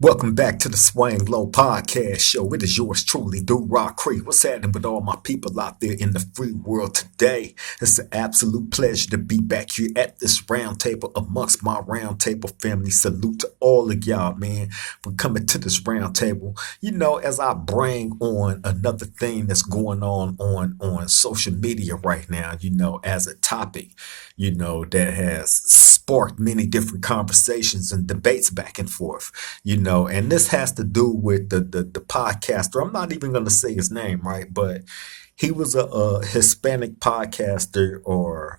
Welcome back to the Swang Low Podcast Show. It is yours truly, Do Rock Creek. What's happening with all my people out there in the free world today? It's an absolute pleasure to be back here at this round table amongst my round table family. Salute to all of y'all, man, for coming to this round table. As I bring on another thing that's going on social media right now, as a topic, that has sparked many different conversations and debates back and forth, and this has to do with the podcaster. I'm not even going to say his name, right? But he was a Hispanic podcaster, or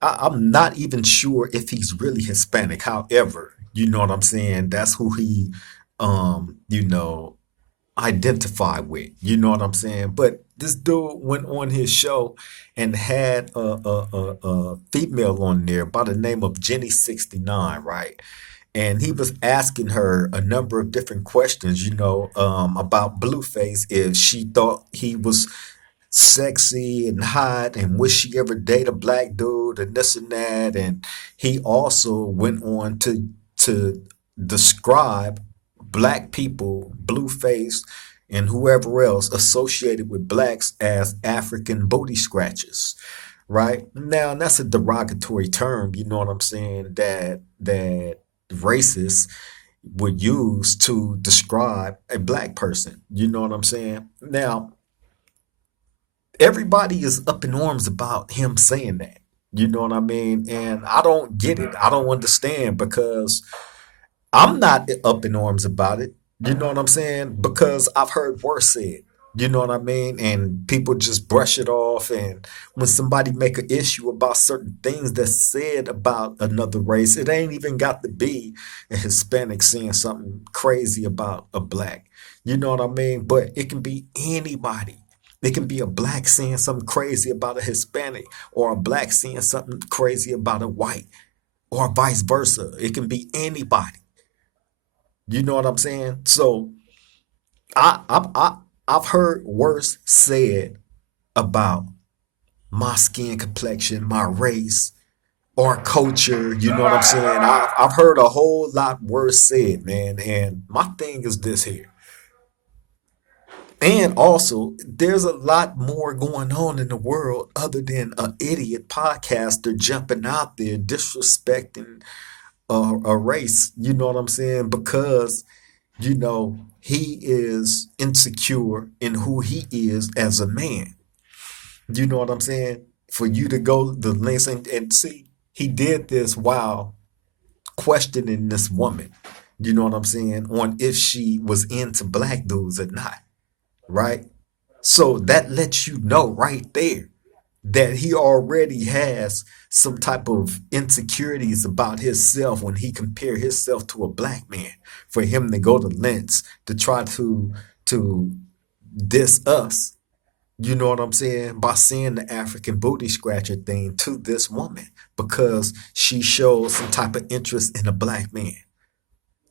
I'm not even sure if he's really Hispanic. However, you know what I'm saying? That's who he, um, you know, identify with. You know what I'm saying? But this dude went on his show and had a female on there by the name of Jenny 69, right? And he was asking her a number of different questions, about Blueface, if she thought he was sexy and hot, and would she ever date a black dude, and this and that. And he also went on to describe black people, Blueface, and whoever else associated with blacks as African booty scratchers. Right now, that's a derogatory term. You know what I'm saying? That racists would use to describe a black person. You know what I'm saying? Now, everybody is up in arms about him saying that. You know what I mean? And I don't get it. I don't understand, because I'm not up in arms about it. You know what I'm saying? Because I've heard worse said. You know what I mean? And people just brush it off. And when somebody make an issue about certain things that's said about another race, it ain't even got to be a Hispanic saying something crazy about a black. You know what I mean? But it can be anybody. It can be a black saying something crazy about a Hispanic, or a black saying something crazy about a white, or vice versa. It can be anybody. You know what I'm saying? So I've heard worse said about my skin complexion, my race, or culture. You know what I'm saying? I've heard a whole lot worse said, man. And my thing is this here. And also, there's a lot more going on in the world other than an idiot podcaster jumping out there disrespecting a race. You know what I'm saying? Because he is insecure in who he is as a man. You know what I'm saying? For you to go the lengths, and see, he did this while questioning this woman. You know what I'm saying? On if she was into black dudes or not, right? So that lets you know right there that he already has some type of insecurities about himself when he compare himself to a black man. For him to go to lengths to try to diss us, you know what I'm saying, by saying the African booty scratcher thing to this woman because she shows some type of interest in a black man.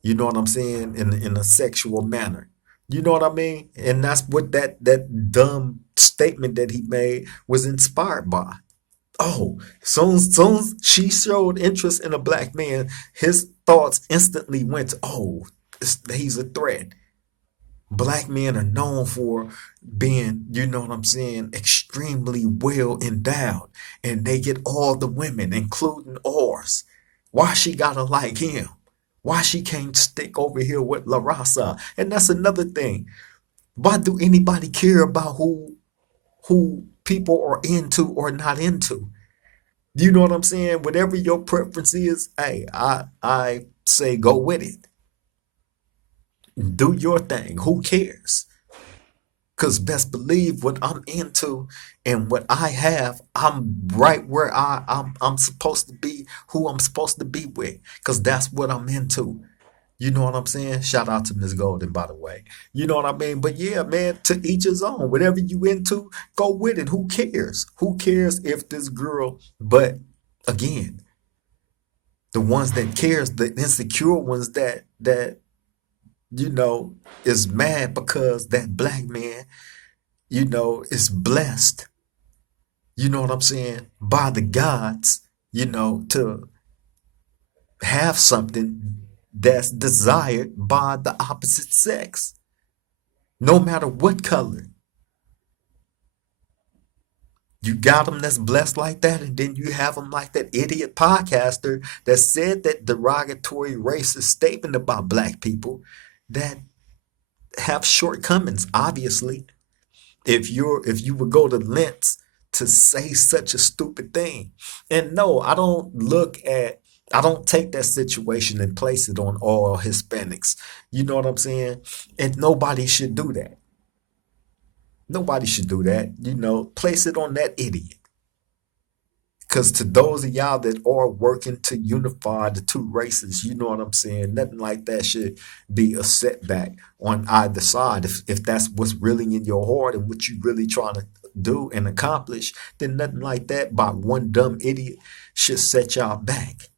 You know what I'm saying? In a sexual manner. You know what I mean? And that's what that dumb statement that he made was inspired by. Oh, soon she showed interest in a black man, his thoughts instantly went to, oh, he's a threat. Black men are known for being, you know what I'm saying, extremely well endowed, and they get all the women, including ours. Why she gotta like him? Why she can't stick over here with La Raza? And that's another thing. Why do anybody care about who people are into or not into? You know what I'm saying? Whatever your preference is, hey, I say go with it. Do your thing. Who cares? Cause best believe what I'm into and what I have, I'm right where I'm supposed to be, who I'm supposed to be with. Cause that's what I'm into. You know what I'm saying? Shout out to Miss Golden, by the way. You know what I mean? But yeah, man, to each his own. Whatever you into, go with it. Who cares? Who cares if this girl, but again, the ones that cares, the insecure ones that you know is mad because that black man, is blessed, you know what I'm saying, by the gods, to have something, that's desired by the opposite sex, no matter what color. You got them that's blessed like that, and then you have them like that idiot podcaster that said that derogatory racist statement about black people that have shortcomings, obviously. If you would go to lengths to say such a stupid thing. And no, I don't take that situation and place it on all Hispanics. You know what I'm saying? And nobody should do that. Nobody should do that. Place it on that idiot. Because to those of y'all that are working to unify the two races, you know what I'm saying? Nothing like that should be a setback on either side. If that's what's really in your heart and what you really trying to do and accomplish, then nothing like that by one dumb idiot should set y'all back.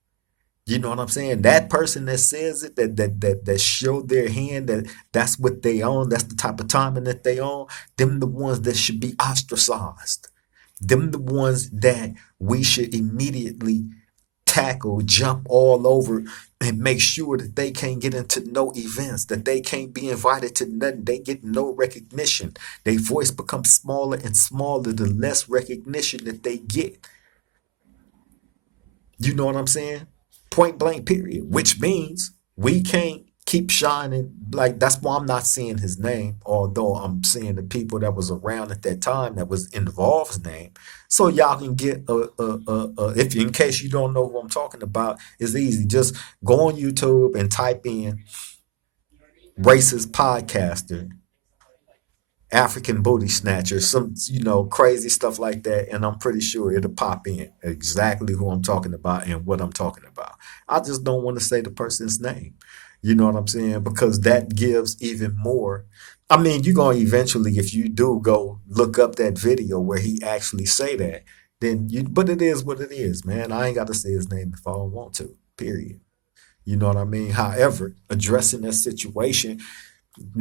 You know what I'm saying? That person that says it, that showed their hand that that's what they own, that's the type of timing that they own, them the ones that should be ostracized. Them the ones that we should immediately tackle, jump all over, and make sure that they can't get into no events, that they can't be invited to nothing. They get no recognition. Their voice becomes smaller and smaller the less recognition that they get. You know what I'm saying? Point blank, period. Which means we can't keep shining. Like, that's why I'm not seeing his name, although I'm seeing the people that was around at that time that was involved's name. So y'all can get if in case you don't know who I'm talking about, it's easy. Just go on YouTube and type in racist podcaster African booty snatcher, some crazy stuff like that, and I'm pretty sure it'll pop in exactly who I'm talking about and what I'm talking about. I just don't want to say the person's name. You know what I'm saying? Because that gives even more. I mean, you're gonna eventually, if you do go look up that video where he actually say that, then you. But it is what it is, man. I ain't got to say his name if I don't want to. Period. You know what I mean? However, addressing that situation,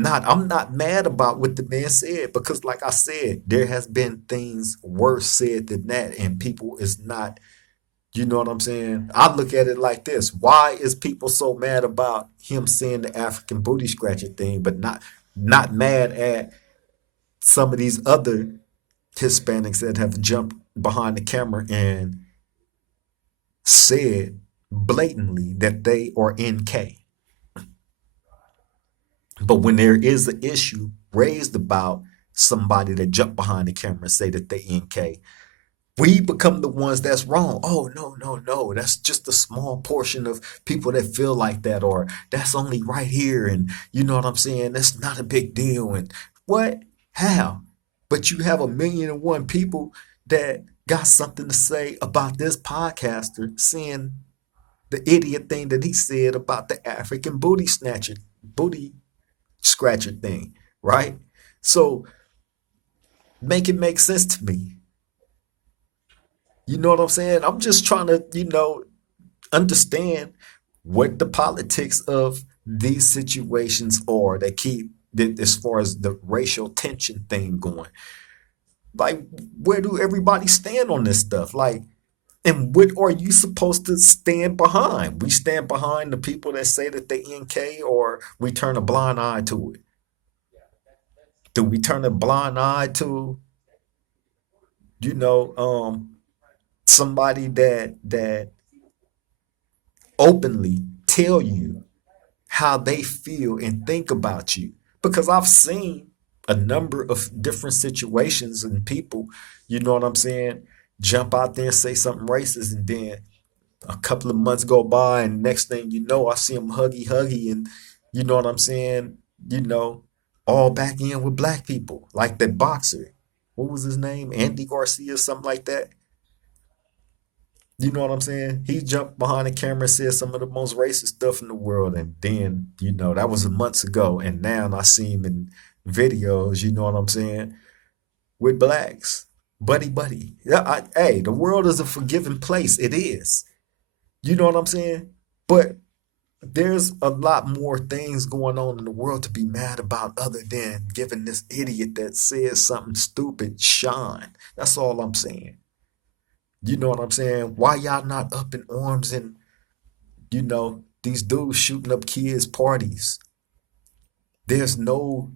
I'm not mad about what the man said because like I said, there has been things worse said than that, and people is not, you know what I'm saying? I look at it like this. Why is people so mad about him saying the African booty scratcher thing, but not mad at some of these other Hispanics that have jumped behind the camera and said blatantly that they are NK? But when there is an issue raised about somebody that jumped behind the camera and say that they NK, we become the ones that's wrong. Oh, no, no, no. That's just a small portion of people that feel like that, or that's only right here. And you know what I'm saying? That's not a big deal. And what? How? But you have 1,000,001 people that got something to say about this podcaster saying the idiot thing that he said about the African booty scratcher thing, right? So make it make sense to me. You know what I'm saying? I'm just trying to, understand what the politics of these situations are that keep as far as the racial tension thing going. Like, where do everybody stand on this stuff? Like, and what are you supposed to stand behind? We stand behind the people that say that they NK, or we turn a blind eye to it? Do we turn a blind eye to, you know, somebody that openly tell you how they feel and think about you? Because I've seen a number of different situations and people, you know what I'm saying, jump out there and say something racist, and then a couple of months go by, and next thing you know, I see them huggy huggy, and you know what I'm saying, you know, all back in with black people, like that boxer. What was his name? Andy Garcia, something like that. You know what I'm saying? He jumped behind the camera and said some of the most racist stuff in the world. And then, that was months ago. And now I see him in videos, you know what I'm saying, with blacks. Buddy, buddy. Yeah, hey, the world is a forgiving place. It is. You know what I'm saying? But there's a lot more things going on in the world to be mad about other than giving this idiot that says something stupid shine. That's all I'm saying. You know what I'm saying? Why y'all not up in arms and, these dudes shooting up kids' parties. There's no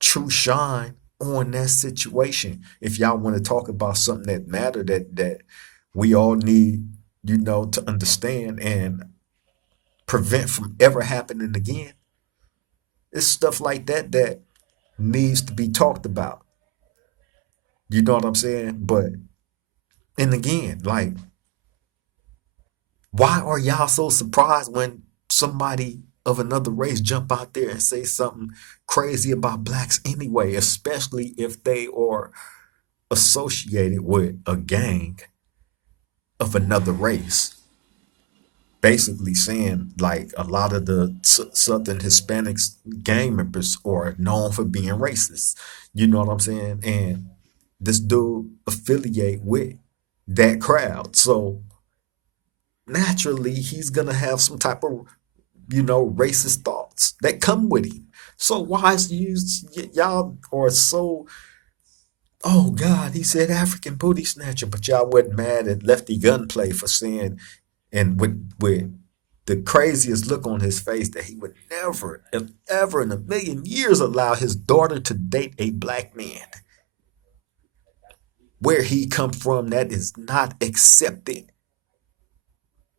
true shine on that situation. If y'all want to talk about something that matter that we all need, to understand and prevent from ever happening again, it's stuff like that needs to be talked about. You know what I'm saying? But and again, like, why are y'all so surprised when somebody of another race jump out there and say something crazy about blacks anyway, especially if they are associated with a gang of another race? Basically saying like a lot of the Southern Hispanics gang members are known for being racist. You know what I'm saying? And this dude affiliate with that crowd. So naturally he's gonna have some type of racist thoughts that come with him. So why is y'all are so, oh God, he said African booty snatcher, but y'all wasn't mad at Lefty Gunplay for saying, and with the craziest look on his face, that he would never, ever in a million years allow his daughter to date a black man. Where he come from, that is not accepted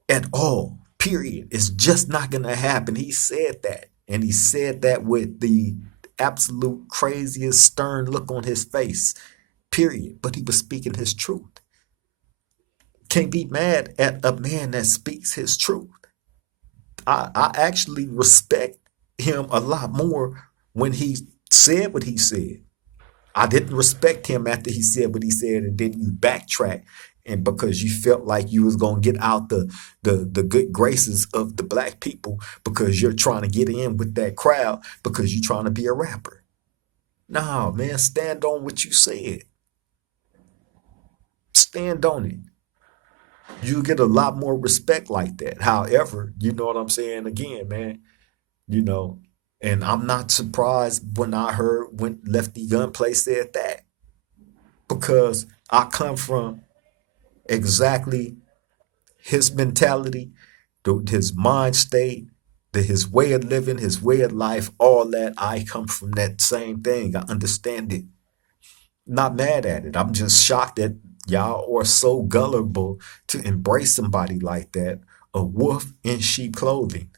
at all. Period. It's just not gonna happen. He said that. And he said that with the absolute craziest stern look on his face. Period. But he was speaking his truth. Can't be mad at a man that speaks his truth. I actually respect him a lot more when he said what he said. I didn't respect him after he said what he said, and then you backtrack, and because you felt like you was gonna get out the good graces of the black people because you're trying to get in with that crowd because you're trying to be a rapper. No, man, stand on what you said. Stand on it. You get a lot more respect like that. However, you know what I'm saying? Again, man, you know, and I'm not surprised when I heard when Lefty Gunplay said that, because I come from exactly his mentality, his mind state, his way of living, his way of life, all that. I come from that same thing. I understand it. Not mad at it. I'm just shocked that y'all are so gullible to embrace somebody like that, a wolf in sheep clothing.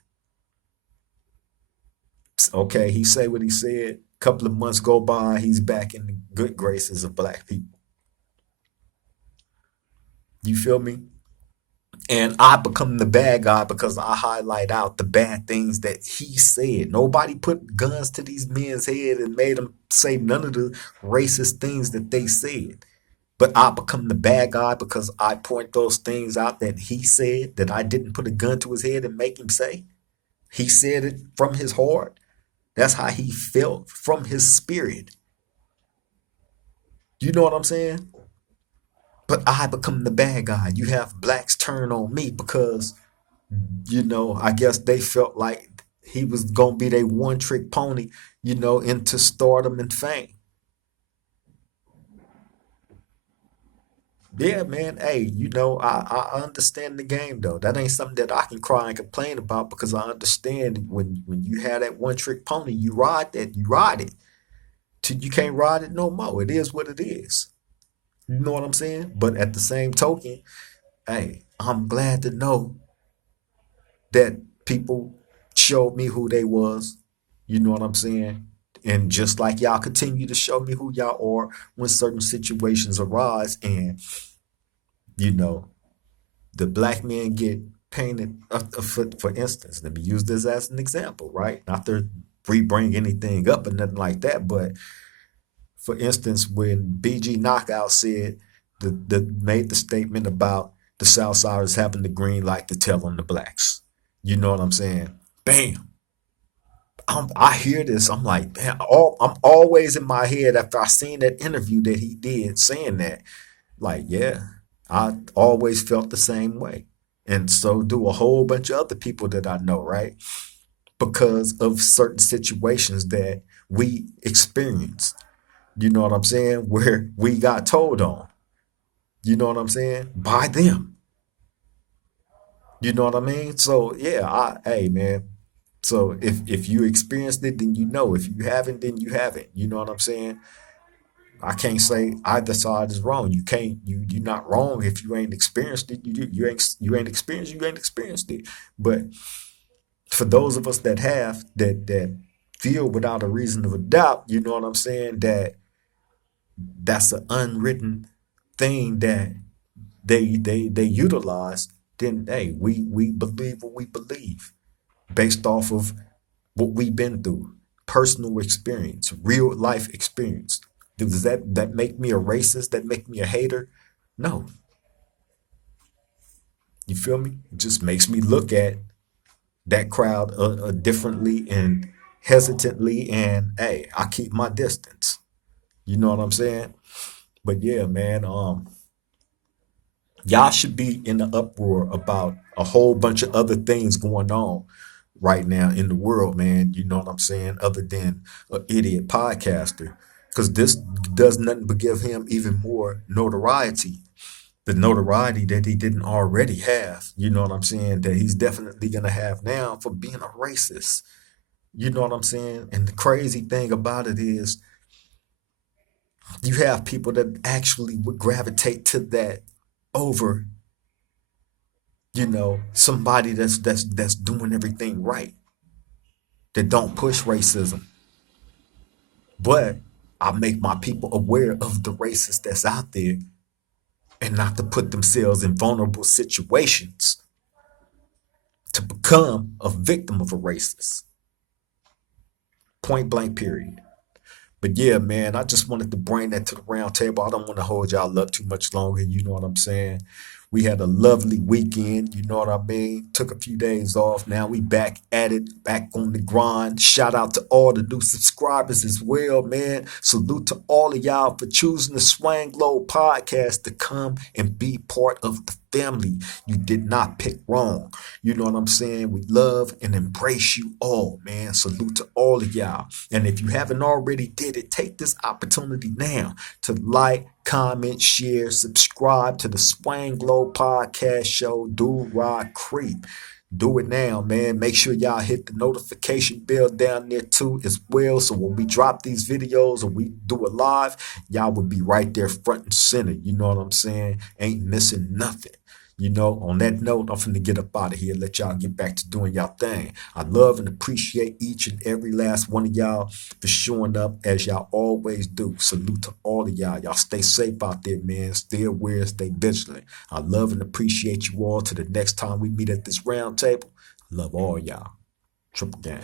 Okay, he say what he said. Couple of months go by, he's back in the good graces of black people. You feel me? And I become the bad guy because I highlight out the bad things that he said. Nobody put guns to these men's head and made them say none of the racist things that they said. But I become the bad guy because I point those things out that he said that I didn't put a gun to his head and make him say. He said it from his heart. That's how he felt from his spirit. You know what I'm saying? But I become the bad guy. You have blacks turn on me because, I guess they felt like he was going to be their one trick pony, into stardom and fame. Yeah, man. Hey, I understand the game though. That ain't something that I can cry and complain about because I understand when you have that one trick pony, you ride it till you can't ride it no more. It is what it is. You know what I'm saying? But at the same token, hey, I'm glad to know that people showed me who they was. You know what I'm saying? And just like y'all continue to show me who y'all are when certain situations arise, and you know the black men get painted, for instance, let me use this as an example, right? Not to re-bring anything up or nothing like that, but for instance, when BG Knockout said made the statement about the Southsiders having the green light to tell on the blacks, you know what I'm saying? Bam. I hear this. I'm like, man, I'm always in my head after I seen that interview that he did saying that. Like, yeah, I always felt the same way. And so do a whole bunch of other people that I know, right? Because of certain situations that we experienced. You know what I'm saying? Where we got told on. You know what I'm saying? By them. You know what I mean? So yeah, hey man. So if you experienced it, then you know. If you haven't, then you haven't. You know what I'm saying? I can't say either side is wrong. You can't you're not wrong if you ain't experienced it. You ain't experienced it. But for those of us that have that feel without a reason of a doubt, you know what I'm saying, that that's an unwritten thing that they utilize, then hey, we believe what we believe based off of what we've been through, personal experience, real life experience. Does that make me a racist? That make me a hater? No. You feel me? It just makes me look at that crowd differently and hesitantly, and hey, I keep my distance. You know what I'm saying? But yeah, man, y'all should be in the uproar about a whole bunch of other things going on right now in the world, man. You know what I'm saying? Other than an idiot podcaster, because this does nothing but give him even more notoriety. The notoriety that he didn't already have. You know what I'm saying? That he's definitely gonna have now for being a racist. You know what I'm saying? And the crazy thing about it is, you have people that actually would gravitate to that over, somebody that's doing everything right, that don't push racism. But I make my people aware of the racists that's out there, and not to put themselves in vulnerable situations to become a victim of a racist. Point blank, period. But yeah, man, I just wanted to bring that to the round table. I don't want to hold y'all up too much longer. You know what I'm saying? We had a lovely weekend. You know what I mean? Took a few days off. Now we back at it, back on the grind. Shout out to all the new subscribers as well, man. Salute to all of y'all for choosing the Swang Low podcast to come and be part of the family. You did not pick wrong. You know what I'm saying? We love and embrace you all, man. Salute to all of y'all. And if you haven't already did it, take this opportunity now to like, comment, share, subscribe to the Swang Glow Podcast Show. Do Rod Creep. Do it now, man. Make sure y'all hit the notification bell down there too as well. So when we drop these videos or we do it live, y'all will be right there front and center. You know what I'm saying? Ain't missing nothing. On that note, I'm finna get up out of here, let y'all get back to doing y'all thing. I love and appreciate each and every last one of y'all for showing up as y'all always do. Salute to all of y'all. Y'all stay safe out there, man. Stay aware, stay vigilant. I love and appreciate you all. To the next time we meet at this round table, I love all y'all. Triple gang.